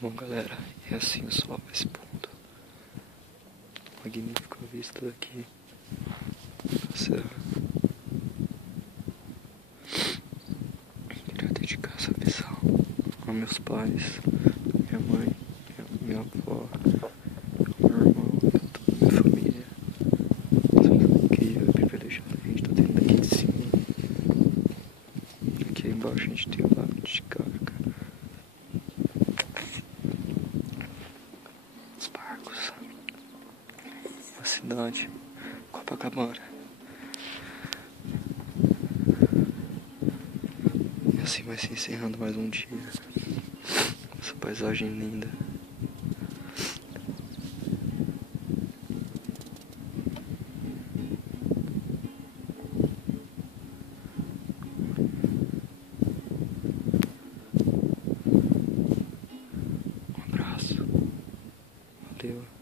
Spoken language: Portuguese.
Bom, galera, e assim o sol vai se pondo. Magnífica vista daqui da serra. Queria dedicar essa visão aos meus pais, minha mãe, minha avó, meu irmão, toda a minha família. Que é privilegiado a gente tá tendo daqui de cima. Aqui embaixo a gente tem o lago de Carca. Os barcos. A cidade. Copacabana. E assim vai se encerrando mais um dia. Essa paisagem linda. Um abraço. Valeu.